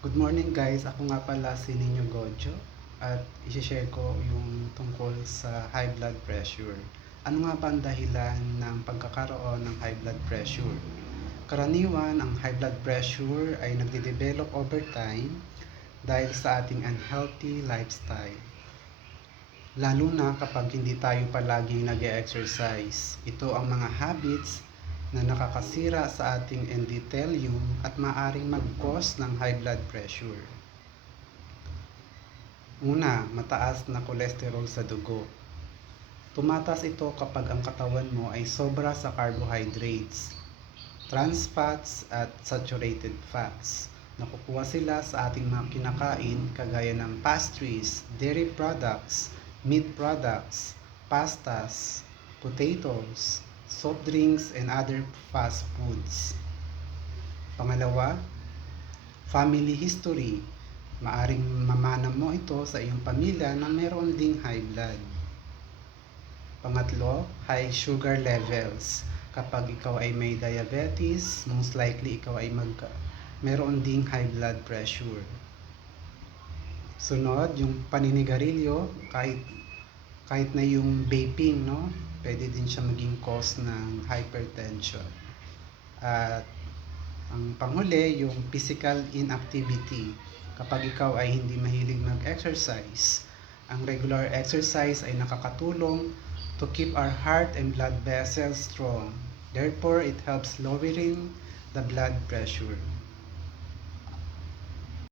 Good morning guys, ako nga pala si Ninyo Gojo at isi-share ko yung tungkol sa high blood pressure. Ano nga ba ang dahilan ng pagkakaroon ng high blood pressure? Karaniwan, ang high blood pressure ay nagde-develop over time dahil sa ating unhealthy lifestyle. Lalo na kapag hindi tayo palaging nag exercise Ito ang mga habits na nakakasira sa ating endothelium at maaring mag-cause ng high blood pressure. Una, mataas na cholesterol sa dugo. Tumatas ito kapag ang katawan mo ay sobra sa carbohydrates, trans fats at saturated fats. Nakukuha sila sa ating mga kinakain kagaya ng pastries, dairy products, meat products, pastas, potatoes, soft drinks, and other fast foods. Pangalawa, family history. Maaring mamana mo ito sa iyong pamilya na meron ding high blood. Pangatlo, high sugar levels. Kapag ikaw ay may diabetes, most likely ikaw ay mag meron ding high blood pressure. Sunod, yung paninigarilyo, kahit kahit na yung vaping, no? Pwede din siya maging cause ng hypertension. At ang panghuli, yung physical inactivity. Kapag ikaw ay hindi mahilig mag-exercise, ang regular exercise ay nakakatulong to keep our heart and blood vessels strong. Therefore, it helps lowering the blood pressure.